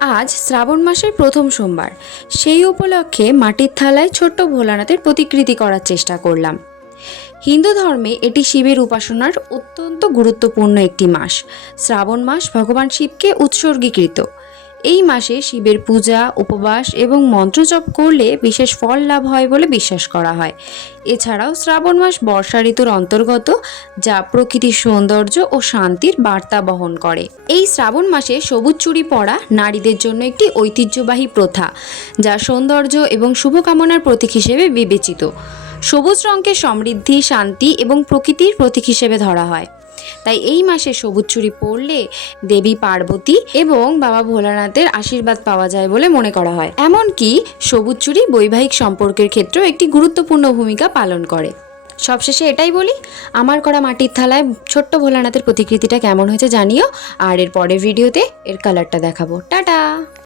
আজ শ্রাবণ মাসের প্রথম সোমবার। সেই উপলক্ষে মাটির থালায় ছোট্ট ভোলানাথের প্রতিকৃতি করার চেষ্টা করলাম। হিন্দু ধর্মে এটি শিবের উপাসনার অত্যন্ত গুরুত্বপূর্ণ একটি মাস। শ্রাবণ মাস ভগবান শিবকে উৎসর্গীকৃত। এই মাসে শিবের পূজা, উপবাস এবং মন্ত্রজপ করলে বিশেষ ফল লাভ হয় বলে বিশ্বাস করা হয়। এছাড়াও শ্রাবণ মাস বর্ষা ঋতুর অন্তর্গত, যা প্রকৃতির সৌন্দর্য ও শান্তির বার্তা বহন করে। এই শ্রাবণ মাসে সবুজ চুড়ি পরা নারীদের জন্য একটি ঐতিহ্যবাহী প্রথা, যা সৌন্দর্য এবং শুভকামনার প্রতীক হিসেবে বিবেচিত। সবুজ রঙকে সমৃদ্ধি, শান্তি এবং প্রকৃতির প্রতীক হিসেবে ধরা হয়। তাই এই মাসে সবুজ চুড়ি পরলে দেবী পার্বতী এবং বাবা ভোলানাথের আশীর্বাদ পাওয়া যায় বলে মনে করা হয়। এমনকি সবুজ চুড়ি বৈবাহিক সম্পর্কের ক্ষেত্রেও একটি গুরুত্বপূর্ণ ভূমিকা পালন করে। সবশেষে এটাই বলি, আমার করা মাটির থালায় ছোট্ট ভোলানাথের প্রতিকৃতিটা কেমন হয়েছে জানিও। আর এর পরের ভিডিওতে এর কালারটা দেখাবো। টাটা।